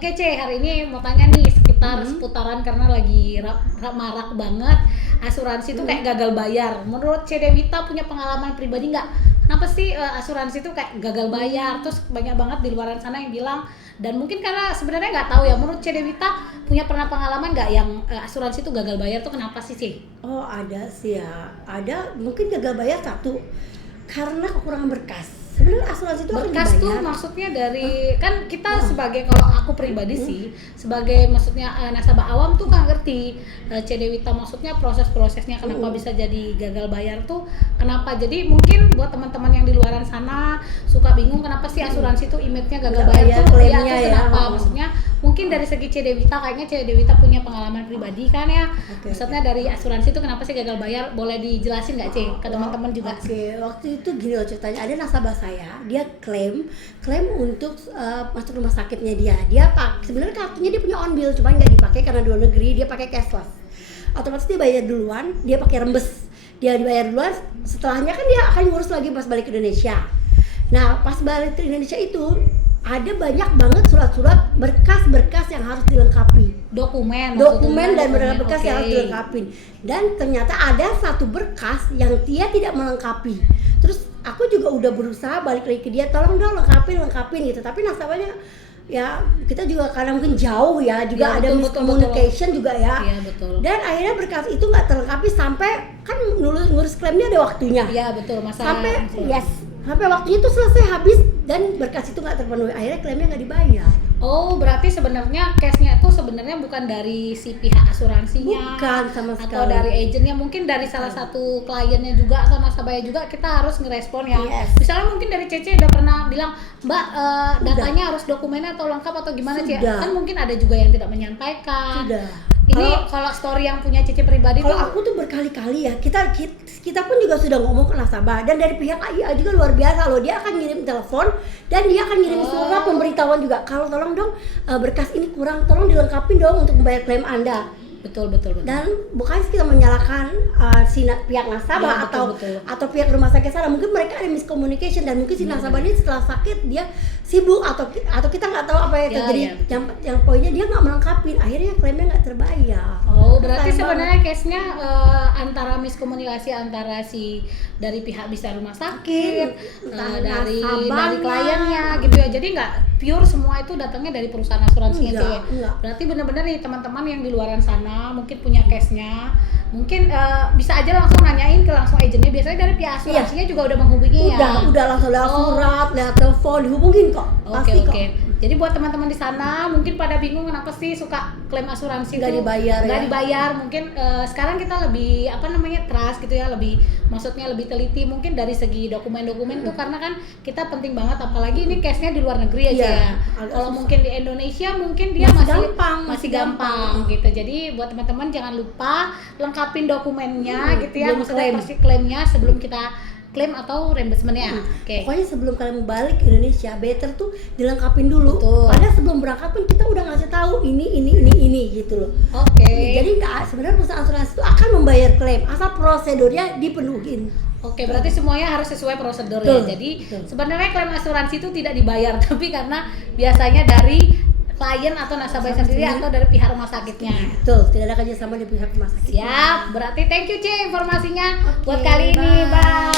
Oke C, hari ini mau tanya nih sekitar seputaran karena lagi marak banget asuransi itu kayak gagal bayar. Menurut C Dewita punya pengalaman pribadi nggak? Kenapa sih asuransi itu kayak gagal bayar? Terus banyak banget di luar sana yang bilang, dan mungkin karena sebenarnya nggak tahu ya. Menurut C Dewita punya pernah pengalaman nggak yang asuransi itu gagal bayar tuh kenapa sih C? Oh ada sih ya, ada mungkin gagal bayar satu karena kekurangan berkas. Sebenarnya asuransi itu Berkas tuh maksudnya dari kan kita sebagai, kalau aku pribadi sih sebagai maksudnya nasabah awam tuh nggak ngerti C Dewita maksudnya proses-prosesnya kenapa bisa jadi gagal bayar tuh kenapa. Jadi mungkin buat teman-teman yang di luaran sana suka bingung kenapa sih asuransi tuh image-nya gagal bayar tuh ya, tuh kenapa maksudnya mungkin dari segi C Dewita kayaknya C Dewita punya pengalaman pribadi kan ya. Maksudnya dari asuransi itu kenapa sih gagal bayar, boleh dijelasin nggak C ke teman-teman juga? Waktu itu gini loh ceritanya, ada nasabah saya, dia klaim untuk masuk rumah sakitnya dia sebenarnya kartunya dia punya on bill cuma nggak dipakai karena di luar negeri dia pakai cashless, otomatis dia bayar duluan, dia pakai rembes, dia dibayar duluan, setelahnya kan dia akan ngurus lagi pas balik ke Indonesia. Nah pas balik ke Indonesia itu ada banyak banget surat-surat berkas-berkas yang harus dilengkapi, dokumen dan berkas yang harus dilengkapi, dan ternyata ada satu berkas yang dia tidak melengkapi. Terus aku juga udah berusaha balik lagi ke dia, tolong dong lengkapin gitu, tapi nasabahnya ya kita juga kadang mungkin jauh ya, juga ada miscommunication juga ya. Iya, betul. Dan akhirnya berkas itu nggak terlengkapi sampai kan ngurus klaimnya ada waktunya. Iya betul, Sampai waktunya itu selesai habis dan berkas itu nggak terpenuhi, akhirnya klaimnya nggak dibayar. Oh, berarti sebenarnya case-nya itu sebenarnya bukan dari si pihak asuransinya, bukan sama sekali, atau dari agennya, mungkin dari salah satu kliennya juga atau nasabahnya juga kita harus ngerespon ya. Misalnya mungkin dari Cece udah pernah bilang, Mbak datanya harus dokumennya atau lengkap atau gimana Cece? Kan mungkin ada juga yang tidak menyampaikan. Ini kalau story yang punya Cece pribadi kalau aku tuh berkali-kali ya, kita pun juga sudah ngomong ke nasabah, dan dari pihak AIA juga luar biasa loh, dia akan ngirim telepon dan dia akan ngirim surat pemberitahuan juga, kalau tolong dong berkas ini kurang, tolong dilengkapi dong untuk membayar klaim Anda. Betul. Dan bukan kita menyalahkan pihak nasabah atau pihak rumah sakit sana, mungkin mereka ada miscommunication dan mungkin si nasabah ini setelah sakit dia sibuk atau kita nggak tahu apa yang terjadi. Yang poinnya dia nggak melengkapi, akhirnya klaimnya nggak terbayar. Oh, berarti sebenarnya case-nya antara miskomunikasi antara si dari pihak bisa rumah sakit, dari kliennya gitu ya. Jadi nggak pure semua itu datangnya dari perusahaan asuransinya sih. Berarti benar-benar nih teman-teman yang di luaran sana mungkin punya case-nya, mungkin bisa aja langsung nanyain ke langsung agennya. Biasanya dari pihak asuransinya juga udah menghubungi udah langsung lewat surat, lewat telepon, dihubungin kok. Oke. Jadi buat teman-teman di sana mungkin pada bingung kenapa sih suka klaim asuransi nggak dibayar, mungkin sekarang kita lebih trust gitu ya, maksudnya lebih teliti mungkin dari segi dokumen-dokumen tuh, karena kan kita penting banget, apalagi ini case-nya di luar negeri aja ya. Kalau mungkin di Indonesia mungkin dia masih gampang gitu. Jadi buat teman-teman jangan lupa lengkapin dokumennya gitu ya, maksudnya klaimnya sebelum kita klaim atau reimbursement-nya. Pokoknya sebelum kalian mau balik ke Indonesia, better tuh dilengkapin dulu. Padahal sebelum berangkat pun kita udah ngasih tahu ini gitu loh. Jadi sebenarnya perusahaan asuransi itu akan membayar klaim asal prosedurnya dipenuhin. Berarti semuanya harus sesuai prosedur ya. Jadi sebenarnya klaim asuransi itu tidak dibayar, tapi karena biasanya dari klien atau nasabah sendiri atau dari pihak rumah sakitnya. Betul, tidak ada kerjasama dari pihak rumah sakit. Siap, berarti thank you C informasinya buat kali ini. Bye.